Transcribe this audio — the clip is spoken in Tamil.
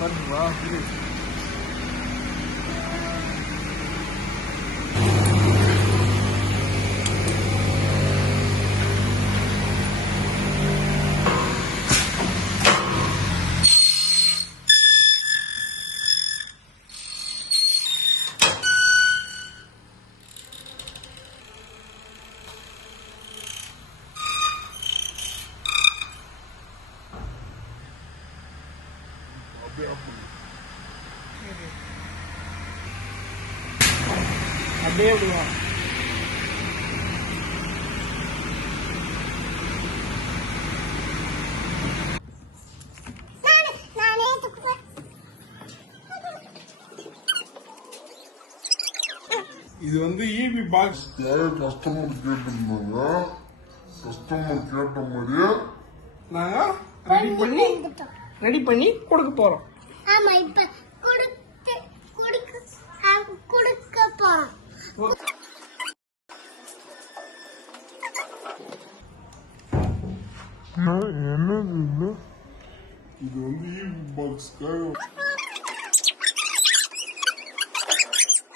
வா அப்படியே விடுவா. இது வந்து இபி பாக்ஸ் கஸ்டமர் கேட்டிருந்தாங்க. கஸ்டமர் கேட்ட மாதிரியே நாங்க ரெடி பண்ணி கொடுக்க போறோம். ஆமா, இப்ப கொடுக்க போறோம். என்னது இது வந்து இபி பாக்ஸ்க்காக